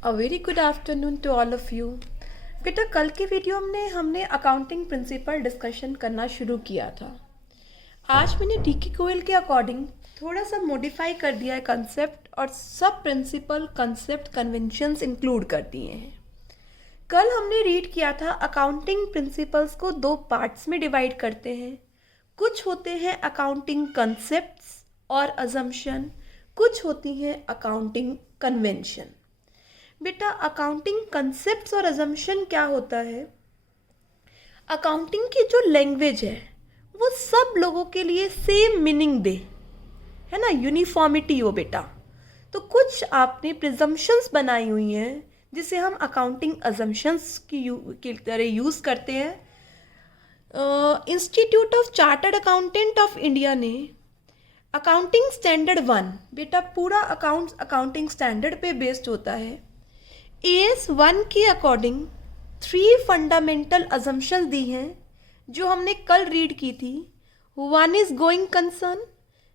A very good afternoon to all of you. बेटा, कल के वीडियो में हमने अकाउंटिंग प्रिंसिपल डिस्कशन करना शुरू किया था। आज मैंने डीके गोयल के अकॉर्डिंग थोड़ा सा मॉडिफाई कर दिया है कंसेप्ट, और सब प्रिंसिपल कंसेप्ट कन्वेंशंस इंक्लूड कर दिए हैं। कल हमने रीड किया था अकाउंटिंग प्रिंसिपल्स को दो पार्ट्स में डिवाइड करते हैं। कुछ होते हैं अकाउंटिंग कंसेप्ट्स और अजम्पशन, कुछ होती हैं अकाउंटिंग कन्वेंशन। बेटा, अकाउंटिंग कंसेप्ट्स और अजम्पशन क्या होता है? अकाउंटिंग की जो लैंग्वेज है वो सब लोगों के लिए सेम मीनिंग दे, है ना, यूनिफॉर्मिटी हो बेटा। तो कुछ आपने प्रिजम्पशंस बनाई हुई हैं जिसे हम अकाउंटिंग अजम्पशंस की तरह यूज़ करते हैं। Institute of chartered accountant of India ने अकाउंटिंग स्टैंडर्ड 1, बेटा पूरा अकाउंटिंग स्टैंडर्ड पे बेस्ड होता है। AS1 के अकॉर्डिंग 3 फंडामेंटल अजम्पशंस दी हैं जो हमने कल रीड की थी। 1 is going concern,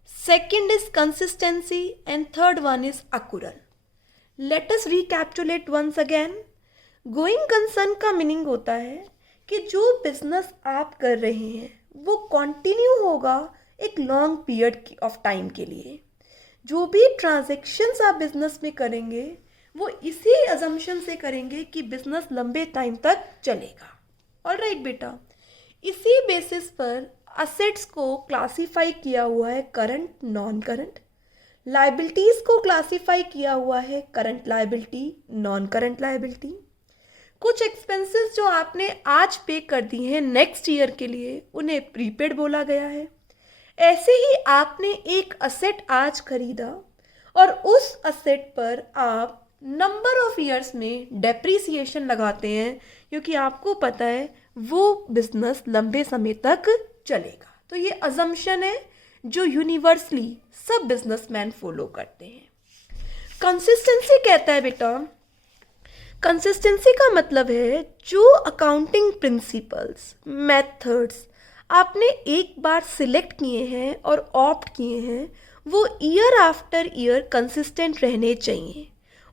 second is consistency and third one is accrual. Let us recapitulate once again. Going concern का मीनिंग होता है कि जो बिजनेस आप कर रहे हैं वो कंटिन्यू होगा एक लॉन्ग पीरियड ऑफ टाइम के लिए। जो भी ट्रांजैक्शंस आप बिजनेस में करेंगे वो इसी अजम्पशन से करेंगे कि बिजनेस लंबे टाइम तक चलेगा। ऑलराइट बेटा, इसी बेसिस पर असेट्स को क्लासिफाई किया हुआ है करंट, नॉन करंट। लाइबिलिटीज को क्लासिफाई किया हुआ है current liability, non current liability. कुछ एक्सपेंसेस जो आपने आज पे कर दी हैं नेक्स्ट ईयर के लिए उन्हें प्रीपेड बोला गया है। ऐसे ही आपने एक असेट आज खरीदा और उस असेट पर आप नंबर ऑफ ईयर्स में डेप्रिसिएशन लगाते हैं क्योंकि आपको पता है वो बिजनेस लंबे समय तक चलेगा। तो ये अजम्पशन है जो यूनिवर्सली सब बिजनेसमैन फॉलो करते हैं। कंसिस्टेंसी कहता है बेटा, कंसिस्टेंसी का मतलब है जो अकाउंटिंग प्रिंसिपल्स, मेथड्स आपने एक बार सिलेक्ट किए हैं और ऑप्ट किए हैं वो ईयर आफ्टर ईयर कंसिस्टेंट रहने चाहिए,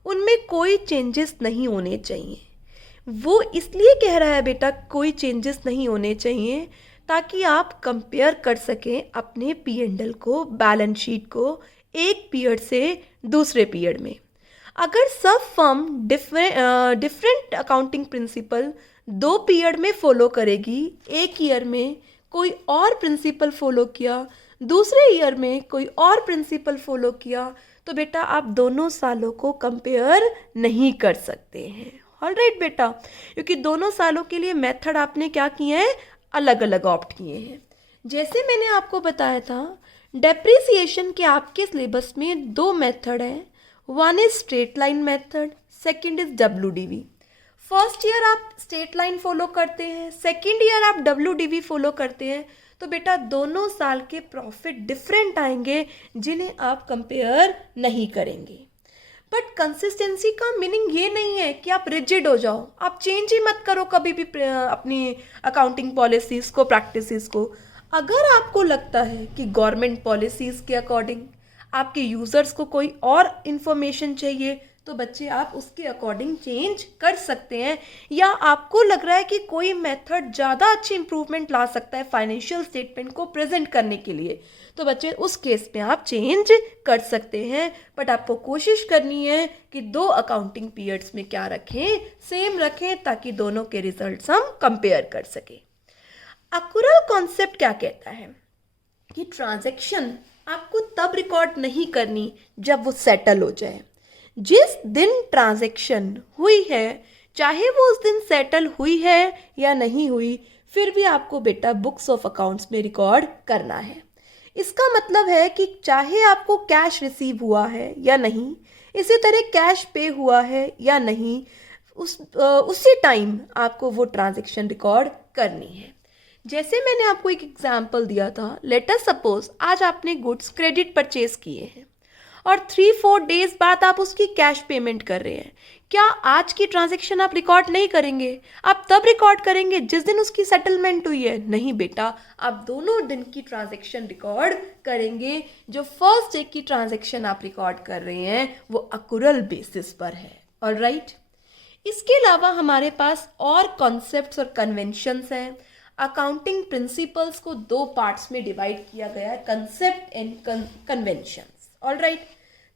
उनमें कोई चेंजेस नहीं होने चाहिए। वो इसलिए कह रहा है बेटा कोई चेंजेस नहीं होने चाहिए ताकि आप कंपेयर कर सकें अपने P&L को, बैलेंस शीट को एक पीरियड से दूसरे पीरियड में। अगर सब firm different accounting principle 2 period में फॉलो करेगी, एक ईयर में कोई और प्रिंसिपल फॉलो किया, दूसरे ईयर में कोई और प्रिंसिपल फॉलो किया, तो बेटा आप दोनों सालों को कंपेयर नहीं कर सकते हैं। ऑलराइट बेटा, क्योंकि दोनों सालों के लिए मेथड आपने क्या किए हैं, अलग अलग ऑप्ट किए हैं। जैसे मैंने आपको बताया था डेप्रिसिएशन के आपके सिलेबस में 2 मेथड हैं। 1 is straight line method, second is WDV। First year आप स्ट्रेट लाइन फॉलो करते हैं, सेकंड ईयर आप WDV फॉलो करते हैं, तो बेटा दोनों साल के प्रॉफिट डिफरेंट आएंगे जिन्हें आप कंपेयर नहीं करेंगे। बट कंसिस्टेंसी का मीनिंग ये नहीं है कि आप रिजिड हो जाओ, आप चेंज ही मत करो कभी भी अपनी अकाउंटिंग पॉलिसीज़ को, प्रैक्टिसेस को। अगर आपको लगता है कि गवर्नमेंट पॉलिसीज़ के अकॉर्डिंग आपके यूज़र्स को कोई और इन्फॉर्मेशन चाहिए तो बच्चे आप उसके अकॉर्डिंग चेंज कर सकते हैं, या आपको लग रहा है कि कोई मेथड ज़्यादा अच्छी इंप्रूवमेंट ला सकता है फाइनेंशियल स्टेटमेंट को प्रेजेंट करने के लिए, तो बच्चे उस केस में आप चेंज कर सकते हैं। बट आपको कोशिश करनी है कि 2 अकाउंटिंग पीरियड्स में क्या रखें, सेम रखें, ताकि दोनों के रिजल्ट्स हम कंपेयर कर सकें। अकुरल कॉन्सेप्ट क्या कहता है कि ट्रांजैक्शन आपको तब रिकॉर्ड नहीं करनी जब वो सेटल हो जाए। जिस दिन ट्रांजैक्शन हुई है, चाहे वो उस दिन सेटल हुई है या नहीं हुई, फिर भी आपको बेटा बुक्स ऑफ अकाउंट्स में रिकॉर्ड करना है। इसका मतलब है कि चाहे आपको कैश रिसीव हुआ है या नहीं, इसी तरह कैश पे हुआ है या नहीं, उसी टाइम आपको वो ट्रांजैक्शन रिकॉर्ड करनी है। जैसे मैंने आपको एक एग्जांपल दिया था, लेट अस सपोज आज आपने गुड्स क्रेडिट परचेज किए हैं और 3-4 डेज बाद आप उसकी कैश पेमेंट कर रहे हैं। क्या आज की ट्रांजैक्शन आप रिकॉर्ड नहीं करेंगे? आप तब रिकॉर्ड करेंगे जिस दिन उसकी सेटलमेंट हुई है? नहीं बेटा, आप दोनों दिन की ट्रांजैक्शन रिकॉर्ड करेंगे। जो फर्स्ट डे की ट्रांजैक्शन आप रिकॉर्ड कर रहे हैं वो अकुरल बेसिस पर है। ऑलराइट। इसके अलावा हमारे पास और कॉन्सेप्ट्स और कन्वेंशंस हैं। अकाउंटिंग प्रिंसिपल्स को दो पार्ट्स में डिवाइड किया गया है, कंसेप्ट एंड कन्वेंशंस। ऑलराइट,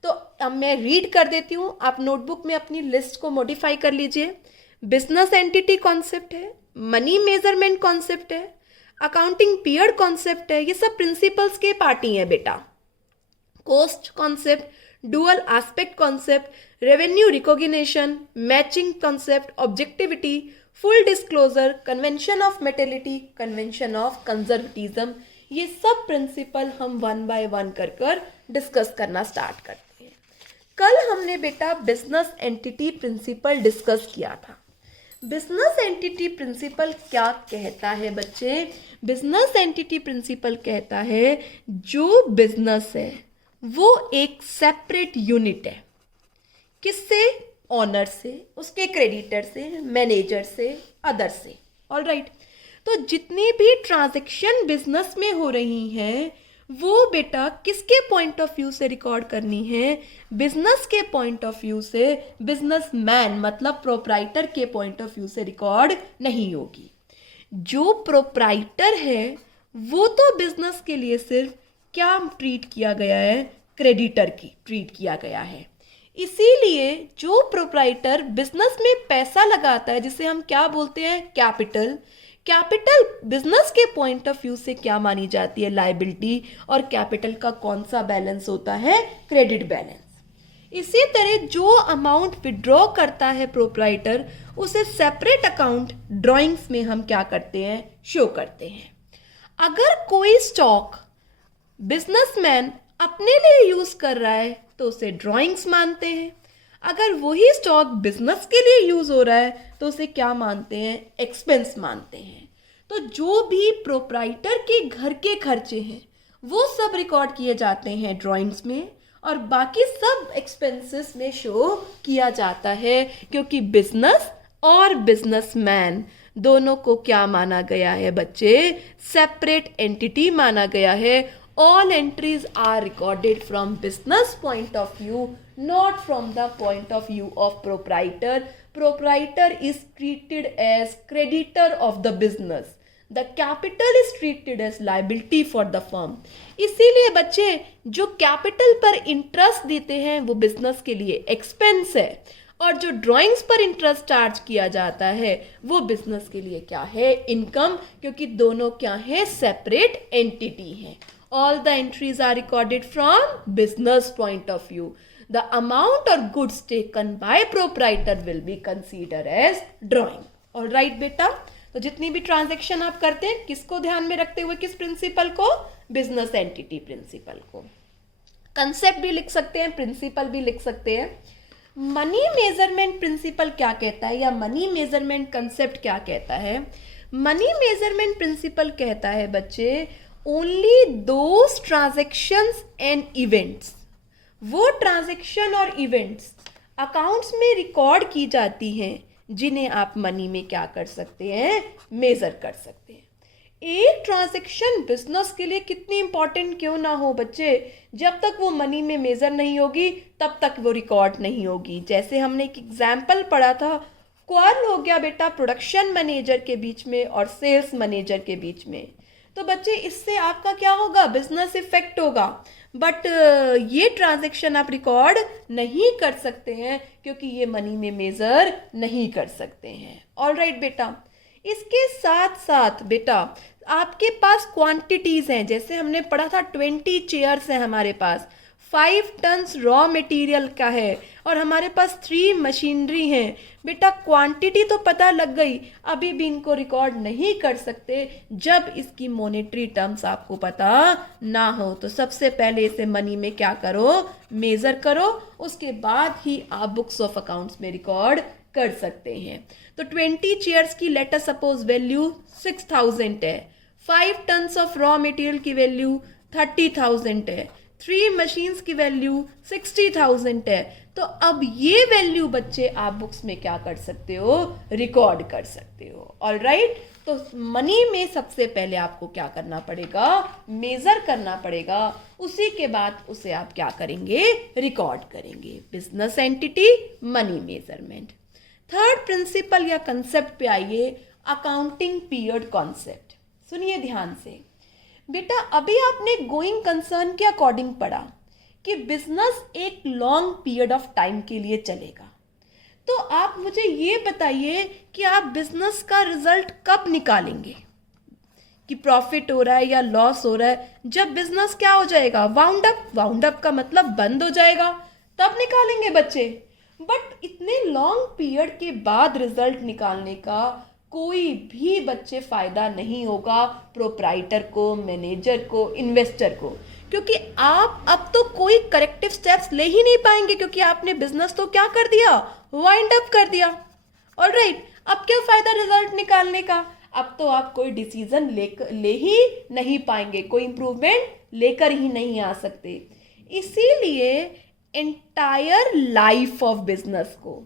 तो अब मैं रीड कर देती हूँ, आप नोटबुक में अपनी लिस्ट को मॉडिफाई कर लीजिए। बिजनेस एंटिटी कॉन्सेप्ट है, मनी मेजरमेंट कॉन्सेप्ट है, अकाउंटिंग पीरियड कॉन्सेप्ट है, ये सब प्रिंसिपल्स के पार्ट ही है बेटा। Cost concept, dual aspect concept, revenue recognition, matching concept, objectivity, full disclosure, convention of मेटेलिटी, convention of conservatism, ये सब प्रिंसिपल हम वन बाय वन कर डिस्कस करना स्टार्ट करते हैं। कल हमने बेटा बिजनेस एंटिटी प्रिंसिपल डिस्कस किया था। बिजनेस एंटिटी प्रिंसिपल क्या कहता है बच्चे? बिजनेस एंटिटी प्रिंसिपल कहता है जो बिजनेस है वो एक सेपरेट यूनिट है। किससे? ऑनर से, उसके क्रेडिटर से, मैनेजर से, अदर से। ऑलराइट, तो जितनी भी ट्रांजैक्शन बिजनेस में हो रही हैं वो बेटा किसके पॉइंट ऑफ व्यू से रिकॉर्ड करनी है? बिजनेस के पॉइंट ऑफ व्यू से, बिजनेसमैन मतलब प्रोप्राइटर के पॉइंट ऑफ व्यू से रिकॉर्ड नहीं होगी। जो प्रोप्राइटर है वो तो बिजनेस के लिए सिर्फ क्या ट्रीट किया गया है? क्रेडिटर की ट्रीट किया गया है। इसीलिए जो प्रोप्राइटर बिजनेस में पैसा लगाता है, जिसे हम क्या बोलते हैं? कैपिटल। कैपिटल बिजनेस के पॉइंट ऑफ व्यू से क्या मानी जाती है? लायबिलिटी। और कैपिटल का कौन सा बैलेंस होता है? Credit balance. इसी तरह जो अमाउंट विड्रॉ करता है प्रोप्राइटर, उसे सेपरेट अकाउंट ड्राइंग्स में हम क्या करते हैं? शो करते हैं। अगर कोई स्टॉक बिजनेसमैन अपने लिए यूज कर रहा है तो उसे ड्राइंग्स मानते हैं। अगर वही स्टॉक बिजनेस के लिए यूज हो रहा है तो उसे क्या मानते हैं? एक्सपेंस मानते हैं। तो जो भी प्रोप्राइटर के घर के खर्चे हैं वो सब रिकॉर्ड किए जाते हैं ड्राइंग्स में, और बाकी सब एक्सपेंसेस में शो किया जाता है, क्योंकि बिजनेस और बिजनेसमैन दोनों को क्या माना गया है बच्चे? सेपरेट एंटिटी माना गया है। All entries are recorded from business point of view, not from the point of view of proprietor. Proprietor is treated as creditor of the business. The capital is treated as liability for the firm. इसीलिए बच्चे जो capital पर interest देते हैं वो business के लिए expense है, और जो ड्राइंग्स पर इंटरेस्ट चार्ज किया जाता है वो बिजनेस के लिए क्या है? इनकम, क्योंकि दोनों क्या है? सेपरेट एंटिटी है। All the entries are recorded from business point of view. The amount or goods taken by proprietor will be considered as drawing. All right बेटा, तो जितनी भी ट्रांजैक्शन आप करते हैं किसको ध्यान में रखते हुए? किस प्रिंसिपल को? बिजनेस एंटिटी प्रिंसिपल को। कंसेप्ट भी लिख सकते हैं, प्रिंसिपल भी लिख सकते हैं। मनी मेजरमेंट प्रिंसिपल क्या कहता है, या मनी मेजरमेंट कंसेप्ट क्या कहता है? मनी मेजरमेंट प्रिंसिपल कहता है बच्चे only those transactions and events, वो ट्रांजैक्शन और इवेंट्स अकाउंट्स में रिकॉर्ड की जाती हैं जिन्हें आप मनी में क्या कर सकते हैं? मेजर कर सकते हैं। एक ट्रांजैक्शन बिजनेस के लिए कितनी इंपॉर्टेंट क्यों ना हो बच्चे, जब तक वो मनी में मेजर नहीं होगी तब तक वो रिकॉर्ड नहीं होगी। जैसे हमने एक एग्जाम्पल पढ़ा था, क्वार्ल हो गया बेटा प्रोडक्शन मैनेजर के बीच में और सेल्स मैनेजर के बीच में, तो बच्चे इससे आपका क्या होगा? बिजनेस इफेक्ट होगा। बट ये ट्रांजैक्शन आप रिकॉर्ड नहीं कर सकते हैं क्योंकि ये मनी में मेजर नहीं कर सकते हैं। ऑलराइट बेटा, इसके साथ साथ बेटा आपके पास क्वांटिटीज हैं, जैसे हमने पढ़ा था 20 चेयर्स हैं हमारे पास, 5 टन्स रॉ मटेरियल का है, और हमारे पास 3 मशीनरी हैं। बेटा क्वांटिटी तो पता लग गई, अभी भी इनको रिकॉर्ड नहीं कर सकते जब इसकी मॉनेटरी टर्म्स आपको पता ना हो। तो सबसे पहले इसे मनी में क्या करो? मेजर करो, उसके बाद ही आप बुक्स ऑफ अकाउंट्स में रिकॉर्ड कर सकते हैं। तो 20 चेयर्स की लेट अस सपोज वैल्यू 6000 है, 5 टन्स ऑफ रॉ मटेरियल की वैल्यू 30,000 है, 3 मशीन्स की वैल्यू 60,000 है। तो अब ये वैल्यू बच्चे आप बुक्स में क्या कर सकते हो, रिकॉर्ड कर सकते हो। ऑल राइट, तो मनी में सबसे पहले आपको क्या करना पड़ेगा, मेजर करना पड़ेगा, उसी के बाद उसे आप क्या करेंगे, रिकॉर्ड करेंगे। Business entity, money measurement. Third principal या कंसेप्ट पे आइए, अकाउंटिंग पीरियड कॉन्सेप्ट। सुनिए ध्यान से बेटा, अभी आपने गोइंग कंसर्न के अकॉर्डिंग पढ़ा कि बिजनेस एक लॉन्ग पीरियड ऑफ टाइम के लिए चलेगा। तो आप मुझे ये बताइए कि आप बिजनेस का रिजल्ट कब निकालेंगे, कि प्रॉफिट हो रहा है या लॉस हो रहा है, जब बिजनेस क्या हो जाएगा, वाउंड अप। वाउंड अप का मतलब बंद हो जाएगा, तब निकालेंगे बच्चे। बट इतने लॉन्ग पीरियड के बाद रिजल्ट निकालने का कोई भी बच्चे फायदा नहीं होगा प्रोप्राइटर को, मैनेजर को, इन्वेस्टर को, क्योंकि आप अब तो कोई करेक्टिव स्टेप्स ले ही नहीं पाएंगे, क्योंकि आपने बिजनेस तो क्या कर दिया, वाइंड अप कर दिया। ऑलराइट, अब क्या फायदा रिजल्ट निकालने का, अब तो आप कोई डिसीजन ले ही नहीं पाएंगे, कोई इंप्रूवमेंट लेकर ही नहीं आ सकते। इसीलिए एंटायर लाइफ ऑफ बिजनेस को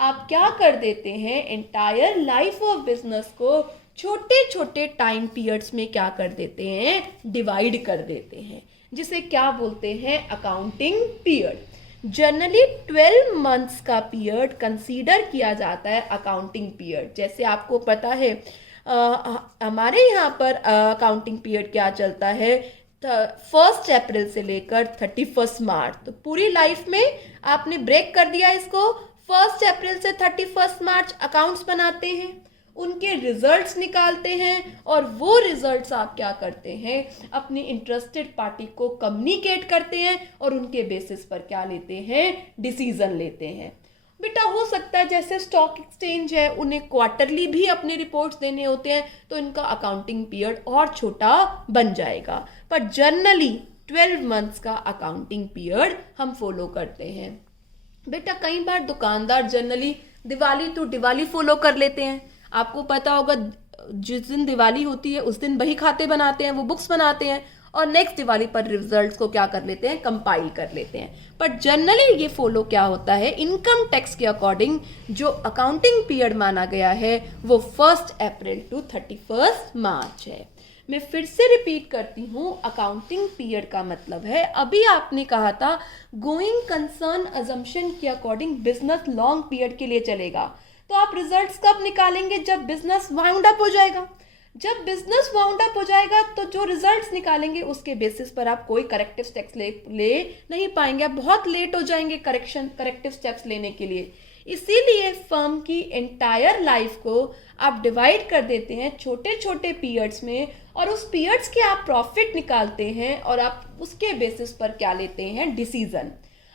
आप क्या कर देते हैं, एंटायर लाइफ ऑफ बिजनेस को छोटे छोटे टाइम पीरियड्स में क्या कर देते हैं, डिवाइड कर देते हैं, जिसे क्या बोलते हैं, अकाउंटिंग पीरियड। जनरली 12 मंथ्स का पीरियड कंसीडर किया जाता है अकाउंटिंग पीरियड। जैसे आपको पता है हमारे यहाँ पर अकाउंटिंग पीरियड क्या चलता है, 1 अप्रैल से लेकर 31 मार्च। तो पूरी लाइफ में आपने ब्रेक कर दिया इसको, 1 अप्रैल से 31 मार्च अकाउंट्स बनाते हैं, उनके रिजल्ट्स निकालते हैं, और वो रिजल्ट्स आप क्या करते हैं, अपनी इंटरेस्टेड पार्टी को कम्युनिकेट करते हैं, और उनके बेसिस पर क्या लेते हैं, डिसीजन लेते हैं। बेटा हो सकता है जैसे स्टॉक एक्सचेंज है, उन्हें क्वार्टरली भी अपने रिपोर्ट्स देने होते हैं, तो इनका अकाउंटिंग पीरियड और छोटा बन जाएगा, पर जनरली 12 मंथ्स का अकाउंटिंग पीरियड हम फॉलो करते हैं। बेटा कई बार दुकानदार generally Diwali to Diwali follow कर लेते हैं। आपको पता होगा जिस दिन दिवाली होती है उस दिन बही खाते बनाते हैं, वो बुक्स बनाते हैं, और नेक्स्ट दिवाली पर रिजल्ट्स को क्या कर लेते हैं, कंपाइल कर लेते हैं। पर जनरली ये फॉलो क्या होता है, इनकम टैक्स के अकॉर्डिंग जो अकाउंटिंग पीरियड माना गया है वो 1 अप्रैल टू 31 मार्च है। मैं फिर से रिपीट करती हूँ, अकाउंटिंग पीरियड का मतलब है, अभी आपने कहा था गोइंग कंसर्न अजम्पशन के अकॉर्डिंग बिजनेस लॉन्ग पीरियड के लिए चलेगा, तो आप रिजल्ट्स कब निकालेंगे, जब बिजनेस वाउंड अप हो जाएगा। जब बिजनेस वाउंड अप हो जाएगा तो जो रिजल्ट्स निकालेंगे उसके बेसिस पर आप कोई करेक्टिव स्टेप्स ले नहीं पाएंगे, आप बहुत लेट हो जाएंगे करेक्टिव स्टेप्स लेने के लिए। इसीलिए फर्म की एंटायर लाइफ को आप डिवाइड कर देते हैं छोटे छोटे पीरियड्स में, और उस पीरियड्स के आप प्रॉफिट निकालते हैं, और आप उसके बेसिस पर क्या लेते हैं, decision.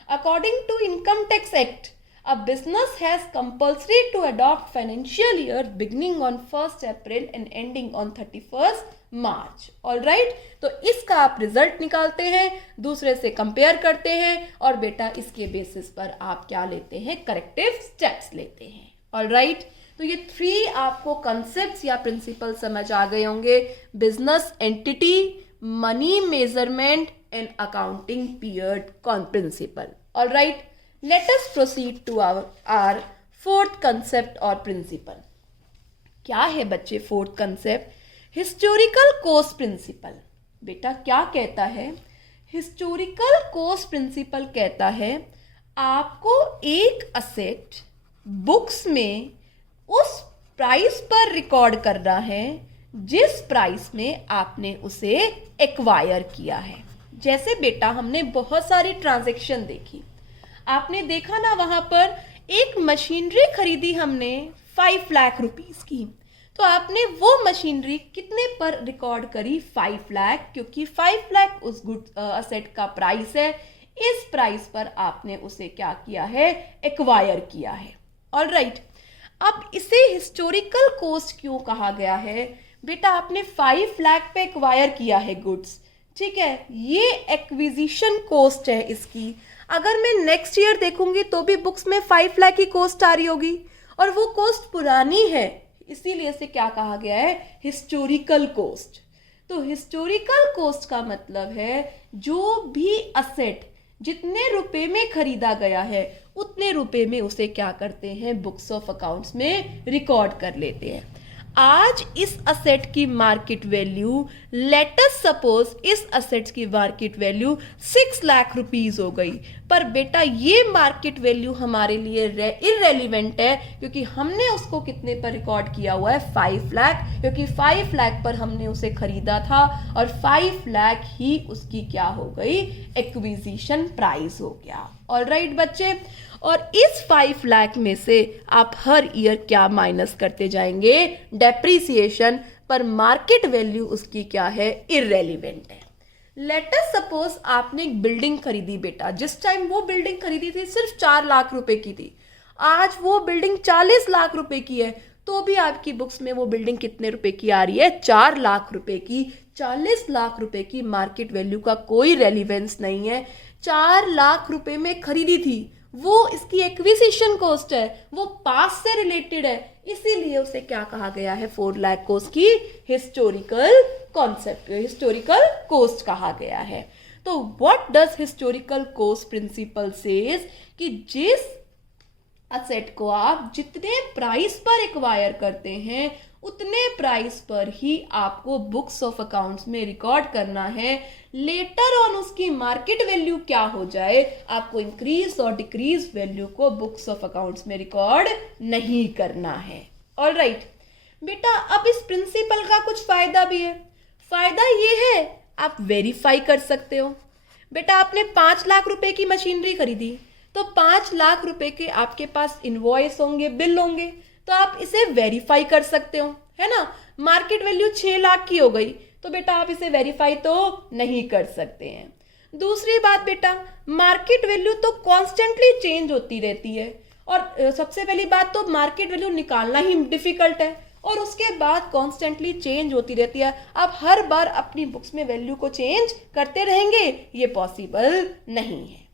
According to income tax act, a business has compulsory to adopt financial year beginning on 1st April and ending on 31st March. All right? तो इसका आप रिजल्ट निकालते हैं, दूसरे से कंपेयर करते हैं, और बेटा इसके बेसिस पर आप क्या लेते हैं, करेक्टिव स्टेप्स लेते हैं। All right? तो ये 3 आपको कंसेप्ट्स या प्रिंसिपल समझ आ गए होंगे, business entity, money measurement and accounting period principle. All right, let us proceed to our fourth concept और principle। क्या है बच्चे fourth concept, historical cost principle. बेटा क्या कहता है, हिस्टोरिकल कॉस्ट प्रिंसिपल कहता है आपको एक असेट बुक्स में उस प्राइस पर रिकॉर्ड करना है जिस प्राइस में आपने उसे एक्वायर किया है। जैसे बेटा हमने बहुत सारी ट्रांजैक्शन देखी, आपने देखा ना, वहां पर एक मशीनरी खरीदी हमने 5 लाख रुपीस की, तो आपने वो मशीनरी कितने पर रिकॉर्ड करी, 5 लाख, क्योंकि 5 लाख उस गुड असेट का प्राइस है। इस प्राइस पर आपने उसे क्या किया है, एक्वायर किया है। ऑल राइट, अब इसे हिस्टोरिकल कॉस्ट क्यों कहा गया है, बेटा आपने 5 लाख पे एक्वायर किया है गुड्स, ठीक है, ये एक्विजिशन कॉस्ट है इसकी। अगर मैं नेक्स्ट ईयर देखूंगी तो भी बुक्स में 5 लाख की कॉस्ट आ रही होगी, और वो कॉस्ट पुरानी है, इसीलिए इसे क्या कहा गया है, हिस्टोरिकल कॉस्ट। तो हिस्टोरिकल कॉस्ट का मतलब है जो भी असेट जितने रुपए में खरीदा गया है उतने रुपए में उसे क्या करते हैं, बुक्स ऑफ अकाउंट्स में रिकॉर्ड कर लेते हैं। आज इस असेट की market value, let us suppose इस असेट्स की मार्केट वैल्यू 6 लाख रुपीस हो गई, पर बेटा ये मार्केट वैल्यू हमारे लिए इररेलीवेंट है, क्योंकि हमने उसको कितने पर रिकॉर्ड किया हुआ है, 5 लाख, क्योंकि 5 लाख पर हमने उसे खरीदा था और 5 लाख ही उसकी क्या हो गई, एक्विजिशन प्राइस हो गया। ऑलराइट बच्चे, और इस 5 लाख में से आप हर ईयर क्या माइनस करते जाएंगे, डेप्रीसिएशन, पर मार्केट वैल्यू उसकी क्या है, इररेलीवेंट है। लेट अस सपोज आपने एक बिल्डिंग खरीदी बेटा, जिस टाइम वो बिल्डिंग खरीदी थी सिर्फ 4 लाख रुपए की थी, आज वो बिल्डिंग 40 लाख रुपए की है, तो भी आपकी बुक्स में वो बिल्डिंग कितने रुपए की आ रही है, 4 लाख रुपए की। 40 लाख रुपए की मार्केट वैल्यू का कोई रेलिवेंस नहीं है। 4 लाख रुपए में खरीदी थी, वो इसकी एक्विजिशन कॉस्ट है, वो पास से रिलेटेड है, इसीलिए उसे क्या कहा गया है, 4 लाख को उसकी हिस्टोरिकल कॉन्सेप्ट, हिस्टोरिकल कॉस्ट कहा गया है। तो what does historical cost principle says, कि जिस असेट को आप जितने प्राइस पर एक्वायर करते हैं उतने प्राइस पर ही आपको बुक्स ऑफ अकाउंट्स में रिकॉर्ड करना है। लेटर ऑन उसकी मार्केट वैल्यू क्या हो जाए, आपको इंक्रीज और डिक्रीज वैल्यू को बुक्स ऑफ अकाउंट्स में रिकॉर्ड नहीं करना है। ऑलराइट बेटा, अब इस प्रिंसिपल का कुछ फायदा भी है। फायदा ये है, आप वेरीफाई कर सकते हो। बेटा आपने 5 लाख रुपए की मशीनरी खरीदी, तो 5 लाख रुपए के आपके पास इनवॉइस होंगे, बिल होंगे, तो आप इसे वेरीफाई कर सकते हो, है ना। मार्केट वैल्यू 6 लाख की हो गई, तो बेटा आप इसे वेरीफाई तो नहीं कर सकते हैं। दूसरी बात बेटा, मार्केट वैल्यू तो कॉन्स्टेंटली चेंज होती रहती है, और सबसे पहली बात तो मार्केट वैल्यू निकालना ही डिफिकल्ट है, और उसके बाद कॉन्स्टेंटली चेंज होती रहती है। आप हर बार अपनी बुक्स में वैल्यू को चेंज करते रहेंगे, ये पॉसिबल नहीं है।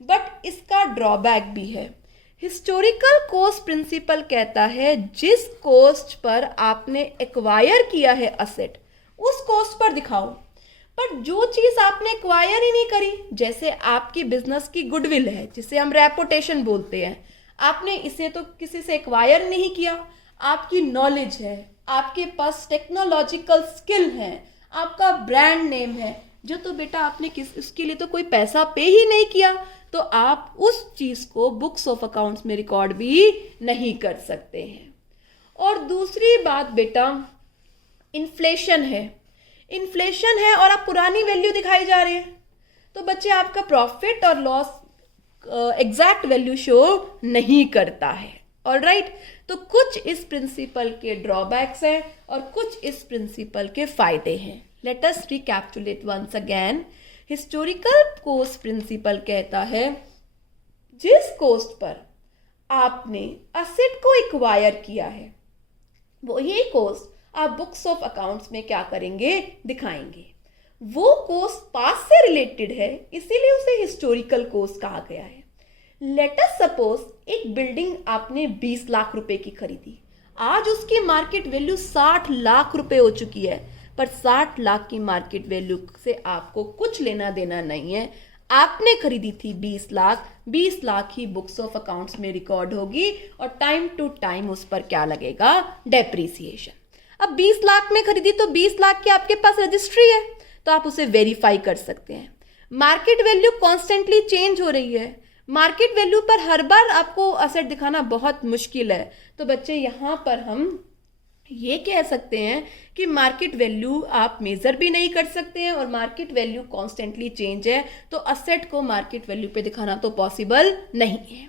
बट इसका ड्रॉबैक भी है। हिस्टोरिकल कॉस्ट प्रिंसिपल कहता है जिस कॉस्ट पर आपने एक्वायर किया है असेट, उस कॉस्ट पर दिखाओ। पर जो चीज आपने एक्वायर ही नहीं करी, जैसे आपकी बिजनेस की गुडविल है, जिसे हम रेपुटेशन बोलते हैं, आपने इसे तो किसी से एक्वायर नहीं किया। आपकी नॉलेज है, आपके पास टेक्नोलॉजिकल स्किल है, आपका ब्रांड नेम है, जो तो बेटा आपने उसके लिए तो कोई पैसा पे ही नहीं किया, तो आप उस चीज को बुक्स ऑफ अकाउंट्स में रिकॉर्ड भी नहीं कर सकते हैं। और दूसरी बात बेटा, इन्फ्लेशन है। इन्फ्लेशन है और आप पुरानी वैल्यू दिखाई जा रहे हैं, तो बच्चे आपका प्रॉफिट और लॉस एग्जैक्ट वैल्यू शो नहीं करता है। ऑलराइट, तो कुछ इस प्रिंसिपल के ड्रॉबैक्स हैं और कुछ इस प्रिंसिपल के फायदे हैं। Let us recapitulate once again. Historical cost principle कहता है जिस कॉस्ट पर आपने असेट को एक्वायर किया है, वो ये कॉस्ट आप बुक्स ऑफ अकाउंट्स में क्या करेंगे, दिखाएंगे। वो कॉस्ट पास से रिलेटेड है, इसीलिए उसे हिस्टोरिकल कॉस्ट कहा गया है। लेट अस सपोज एक बिल्डिंग आपने 20 लाख रुपए की खरीदी, आज उसकी मार्केट वैल्यू 60 लाख रुपए हो चुकी है, पर 60 लाख की मार्केट वैल्यू से आपको कुछ लेना देना नहीं है। आपने खरीदी थी 20 लाख, 20 लाख ही बुक्स ऑफ अकाउंट्स में रिकॉर्ड होगी और टाइम टू टाइम उस पर क्या लगेगा, डेप्रीसिएशन। अब 20 लाख में खरीदी तो 20 लाख की आपके पास रजिस्ट्री है, तो आप उसे वेरीफाई कर सकते हैं। मार्केट वैल्यू कॉन्स्टेंटली चेंज हो रही है, मार्केट वैल्यू पर हर बार आपको असेट दिखाना बहुत मुश्किल है, तो बच्चे यहाँ पर हम ये कह सकते हैं कि मार्केट वैल्यू आप मेजर भी नहीं कर सकते हैं, और मार्केट वैल्यू कॉन्स्टेंटली चेंज है, तो असेट को मार्केट वैल्यू पे दिखाना तो पॉसिबल नहीं है।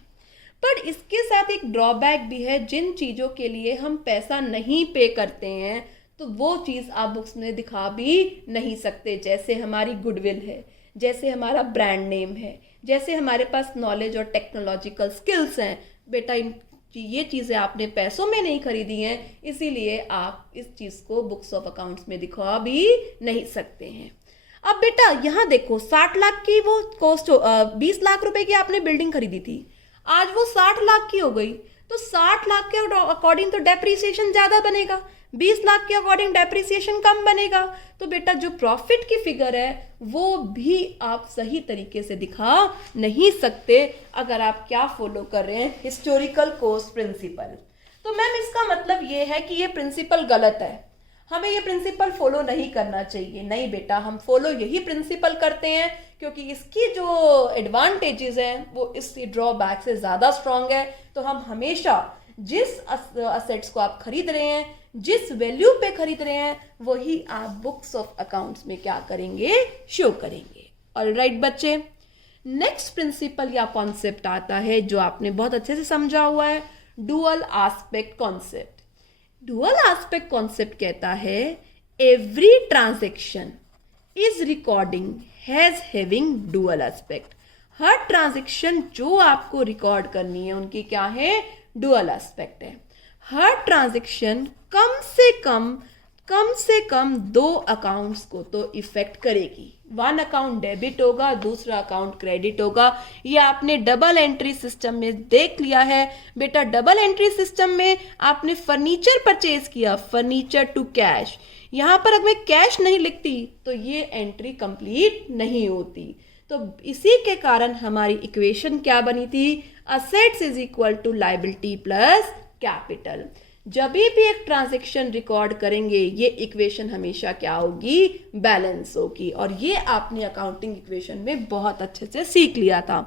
पर इसके साथ एक ड्रॉबैक भी है, जिन चीज़ों के लिए हम पैसा नहीं पे करते हैं तो वो चीज़ आप बुक्स में दिखा भी नहीं सकते, जैसे हमारी गुडविल है, जैसे हमारा ब्रांड नेम है, जैसे हमारे पास नॉलेज और टेक्नोलॉजिकल स्किल्स हैं। बेटा ये चीज़ें आपने पैसों में नहीं खरीदी हैं, इसीलिए आप इस चीज़ को बुक्स ऑफ अकाउंट्स में दिखा भी नहीं सकते हैं। अब बेटा यहाँ देखो, 60 लाख की वो कॉस्ट, 20 लाख रुपए की आपने बिल्डिंग खरीदी थी, आज वो 60 लाख की हो गई, तो 60 लाख के अकॉर्डिंग तो डेप्रीसिएशन ज़्यादा बनेगा। 20 लाख के अकॉर्डिंग डेप्रिसिएशन कम बनेगा। तो बेटा जो प्रॉफिट की फिगर है वो भी आप सही तरीके से दिखा नहीं सकते अगर आप क्या फॉलो कर रहे हैं, हिस्टोरिकल कॉस्ट प्रिंसिपल। तो मैम इसका मतलब ये है कि ये प्रिंसिपल गलत है, हमें ये प्रिंसिपल फॉलो नहीं करना चाहिए। नहीं बेटा, हम फॉलो यही प्रिंसिपल करते हैं क्योंकि इसकी जो एडवांटेजेस हैं वो इस ड्रॉबैक से ज़्यादा स्ट्रांग है। तो हम हमेशा जिस असेट्स को आप खरीद रहे हैं, जिस वैल्यू पे खरीद रहे हैं, वही आप बुक्स ऑफ अकाउंट्स में क्या करेंगे, शो करेंगे। ऑलराइट बच्चे, नेक्स्ट प्रिंसिपल या कॉन्सेप्ट आता है जो आपने बहुत अच्छे से समझा हुआ है, dual aspect concept. Dual aspect concept कहता है every transaction is recording has having dual aspect. Her transaction जो आपको रिकॉर्ड करनी है उनकी क्या है, डुअल एस्पेक्ट है। हर ट्रांजैक्शन कम से कम 2 अकाउंट्स को तो इफेक्ट करेगी। वन अकाउंट डेबिट होगा, दूसरा अकाउंट क्रेडिट होगा। ये आपने डबल एंट्री सिस्टम में देख लिया है बेटा। डबल एंट्री सिस्टम में आपने फर्नीचर परचेज किया, फर्नीचर टू कैश, यहाँ पर अगर मैं कैश नहीं लिखती तो ये एंट्री कंप्लीट नहीं होती। तो इसी के कारण हमारी इक्वेशन क्या बनी थी, assets is equal to liability plus capital. जब भी एक ट्रांजैक्शन रिकॉर्ड करेंगे ये इक्वेशन हमेशा क्या होगी, बैलेंस होगी। और ये आपने अकाउंटिंग इक्वेशन में बहुत अच्छे से सीख लिया था।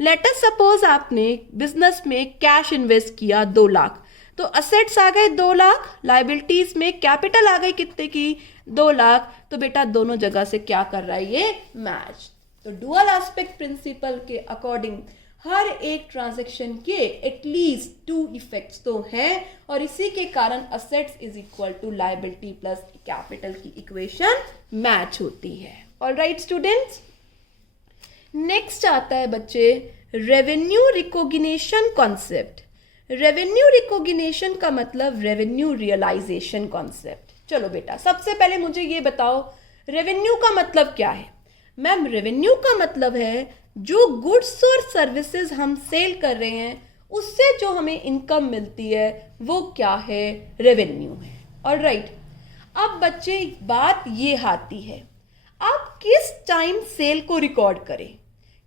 लेट अस सपोज आपने बिजनेस में कैश इन्वेस्ट किया 2 लाख, तो असेट्स आ गए 2 लाख, लायबिलिटीज में कैपिटल आ गई कितने की, 2 लाख। तो बेटा दोनों जगह से क्या कर रहा है, ये मैच। तो डुअल एस्पेक्ट प्रिंसिपल के अकॉर्डिंग हर एक ट्रांजैक्शन के एटलीस्ट 2 इफेक्ट्स तो हैं और इसी के कारण assets is equal to liability plus capital की इक्वेशन मैच होती है। ऑलराइट स्टूडेंट्स, नेक्स्ट आता है बच्चे revenue recognition concept. Revenue recognition का मतलब रेवेन्यू रियलाइजेशन कॉन्सेप्ट। चलो बेटा सबसे पहले मुझे ये बताओ रेवेन्यू का मतलब क्या है। मैम रेवेन्यू का मतलब है जो गुड्स और सर्विसेज हम सेल कर रहे हैं उससे जो हमें इनकम मिलती है वो क्या है, रेवेन्यू है। ऑलराइट, अब बच्चे बात ये आती है आप किस टाइम सेल को रिकॉर्ड करें,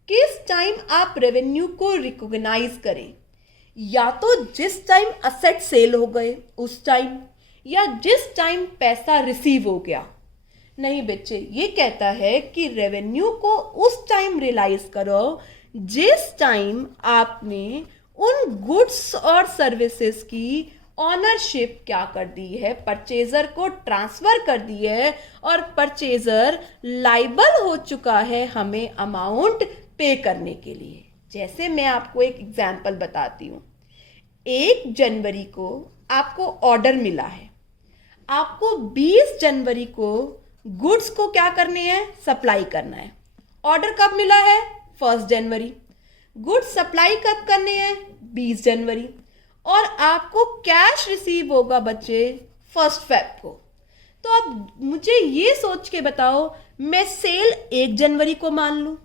किस टाइम आप रेवेन्यू को रिकॉग्नाइज करें। या तो जिस टाइम असेट सेल हो गए उस टाइम, या जिस टाइम पैसा रिसीव हो गया। नहीं बच्चे, ये कहता है कि रेवेन्यू को उस टाइम रियलाइज करो जिस टाइम आपने उन गुड्स और सर्विसेज की ऑनरशिप क्या कर दी है, परचेजर को ट्रांसफर कर दी है और परचेजर लाइबल हो चुका है हमें अमाउंट पे करने के लिए। जैसे मैं आपको एक एग्जांपल बताती हूँ। 1 जनवरी को आपको ऑर्डर मिला है, आपको 20 जनवरी को गुड्स को क्या करने हैं, सप्लाई करना है। ऑर्डर कब मिला है, 1 जनवरी। गुड्स सप्लाई कब करने हैं, 20 जनवरी। और आपको कैश रिसीव होगा बच्चे 1 फेब को। तो अब मुझे ये सोच के बताओ मैं सेल 1 जनवरी को मान लूँ,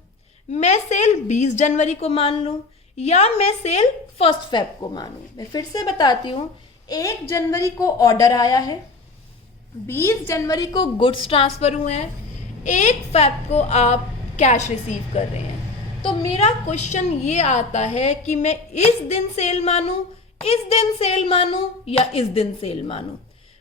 मैं सेल 20 जनवरी को मान लूँ, या मैं सेल 1 फेब को मानूँ। मैं फिर से बताती हूँ, 1 जनवरी को ऑर्डर आया है, 20 जनवरी को गुड्स ट्रांसफर हुए हैं, 1 फेब को आप कैश रिसीव कर रहे हैं। तो मेरा क्वेश्चन ये आता है कि मैं इस दिन सेल मानूं, इस दिन सेल मानूं या इस दिन सेल मानूं।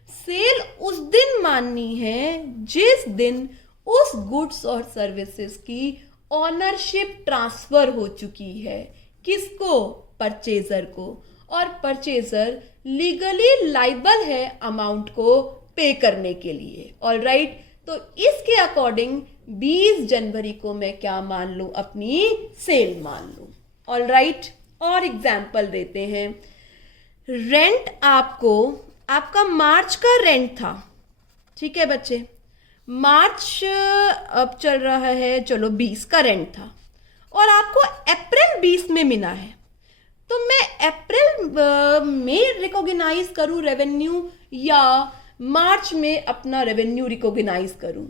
सेल उस दिन माननी है जिस दिन उस गुड्स और सर्विसेज की ऑनरशिप ट्रांसफर हो चुकी है। किसको, परचेजर को। और परचेजर लीगली लाइबल है अमाउंट को पे करने के लिए। ऑलराइट, तो इसके अकॉर्डिंग 20 जनवरी को मैं क्या मान लूं, अपनी सेल मान लूं। ऑलराइट, और एग्जाम्पल देते हैं। रेंट आपका मार्च का रेंट था, ठीक है बच्चे। मार्च अब चल रहा है, चलो 20 का रेंट था और आपको अप्रैल 20 में मिला है। तो मैं अप्रैल में रिकॉग्नाइज करूं रेवेन्यू या मार्च में अपना रेवेन्यू रिकॉग्नाइज करूं।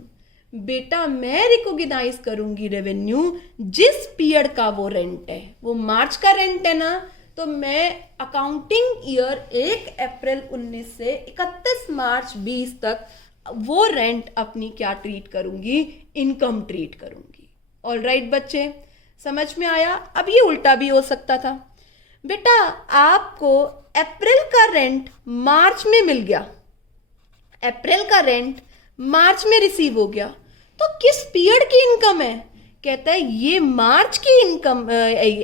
बेटा मैं रिकॉग्नाइज करूंगी रेवेन्यू जिस पीरियड का वो रेंट है। वो मार्च का रेंट है ना, तो मैं अकाउंटिंग ईयर 1 अप्रैल 19 से 31 मार्च 20 तक वो रेंट अपनी क्या ट्रीट करूंगी, इनकम ट्रीट करूंगी। ऑल राइट बच्चे, समझ में आया। अब ये उल्टा भी हो सकता था, बेटा आपको अप्रैल का रेंट मार्च में मिल गया, अप्रैल का रेंट मार्च में रिसीव हो गया, तो किस पीरियड की इनकम है? कहता है ये मार्च की इनकम,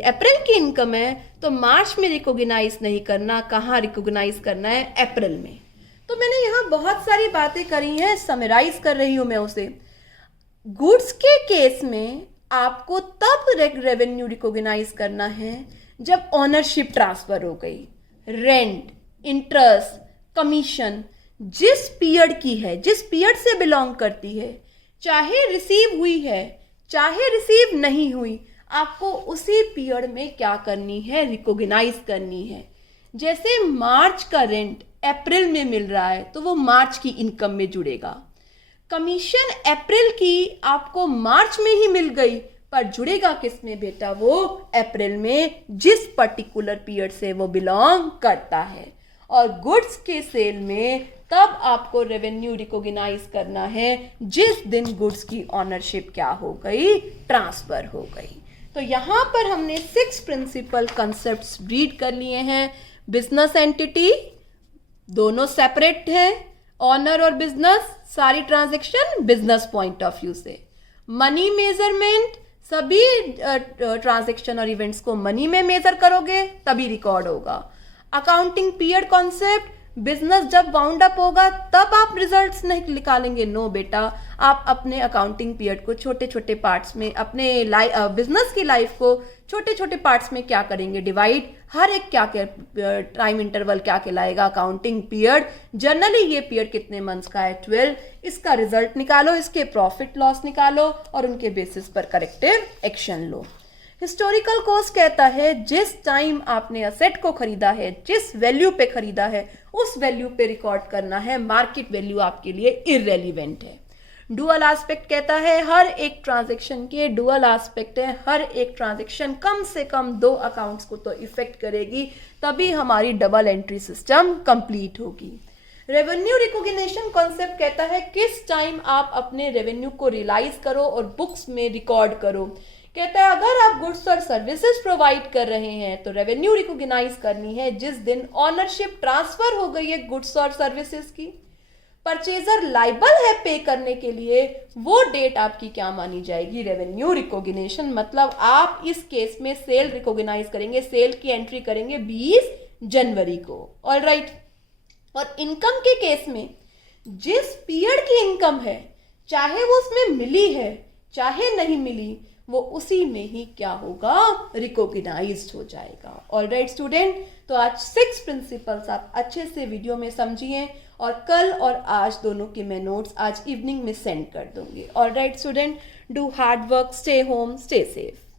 अप्रैल की इनकम है, तो मार्च में रिकॉग्नाइज नहीं करना, कहाँ रिकॉग्नाइज करना है? अप्रैल में। तो मैंने यहाँ बहुत सारी बातें करी हैं, समराइज कर रही हूँ मैं उसे। गुड्स के केस में आपको तब रेवेन्यू रिकॉग्नाइज करना है जब ओनरशिप ट्रांसफर हो गई। रेंट, इंटरेस्ट, कमीशन जिस पीरियड की है, जिस पीरियड से बिलोंग करती है, चाहे रिसीव हुई है चाहे रिसीव नहीं हुई, आपको उसी पीरियड में क्या करनी है? रिकॉग्नाइज करनी है। जैसे मार्च का रेंट अप्रैल में मिल रहा है तो वो मार्च की इनकम में जुड़ेगा। कमीशन अप्रैल की आपको मार्च में ही मिल गई, पर जुड़ेगा किस में बेटा? वो अप्रैल में, जिस पर्टिकुलर पीरियड से वो बिलोंग करता है। और गुड्स के सेल में तब आपको रेवेन्यू रिकॉग्नाइज करना है जिस दिन गुड्स की ऑनरशिप क्या हो गई? ट्रांसफर हो गई। तो यहाँ पर हमने 6 प्रिंसिपल कंसेप्ट्स रीड कर लिए हैं। बिजनेस एंटिटी दोनों सेपरेट है, ऑनर और बिजनेस, सारी transaction business point of view से। मनी मेजरमेंट, सभी ट्रांजैक्शन और इवेंट्स को मनी में मेजर करोगे तभी रिकॉर्ड होगा। अकाउंटिंग पीरियड कॉन्सेप्ट, बिजनेस जब बाउंड अप होगा तब आप रिजल्ट्स नहीं निकालेंगे। नो बेटा, आप अपने अकाउंटिंग पीरियड को छोटे छोटे पार्ट्स में, अपने बिजनेस की लाइफ को छोटे छोटे पार्ट्स में क्या करेंगे? डिवाइड। हर एक क्या टाइम इंटरवल क्या कहलाएगा? Accounting period. जनरली ये पीरियड कितने मंथ्स का है? 12। इसका रिजल्ट निकालो, इसके प्रॉफिट लॉस निकालो और उनके बेसिस पर करेक्टिव एक्शन लो। हिस्टोरिकल कॉस्ट कहता है जिस टाइम आपने असेट को खरीदा है, जिस वैल्यू पे खरीदा है, उस वैल्यू पे रिकॉर्ड करना है। मार्केट वैल्यू आपके लिए इररेलीवेंट है। डुअल एस्पेक्ट कहता है हर एक ट्रांजैक्शन के डुअल एस्पेक्ट है। हर एक ट्रांजैक्शन कम से कम 2 अकाउंट्स को तो इफेक्ट करेगी, तभी हमारी डबल एंट्री सिस्टम कंप्लीट होगी। रेवेन्यू रिकॉग्निशन कॉन्सेप्ट कहता है किस टाइम आप अपने रेवेन्यू को रियलाइज करो और बुक्स में रिकॉर्ड करो। कहता है अगर आप गुड्स और सर्विसेज प्रोवाइड कर रहे हैं तो रेवेन्यू रिकॉग्नाइज करनी है जिस दिन ऑनरशिप ट्रांसफर हो गई है गुड्स और सर्विसेज की। परचेजर लाइबल है पे करने के लिए, वो डेट आपकी क्या मानी जाएगी? Revenue recognition. मतलब आप इस केस में सेल रिकॉग्नाइज करेंगे, सेल की एंट्री करेंगे 20 जनवरी को। All right. और इनकम के केस में जिस पीरियड की इनकम है, चाहे वो उसमें मिली है चाहे नहीं मिली, वो उसी में ही क्या होगा? रिकॉग्नाइज्ड हो जाएगा। ऑल राइट स्टूडेंट, तो आज 6 प्रिंसिपल्स आप अच्छे से वीडियो में समझिए और कल और आज दोनों के मैं नोट्स आज इवनिंग में सेंड कर दूंगी। All right student, do hard work, stay home, stay safe.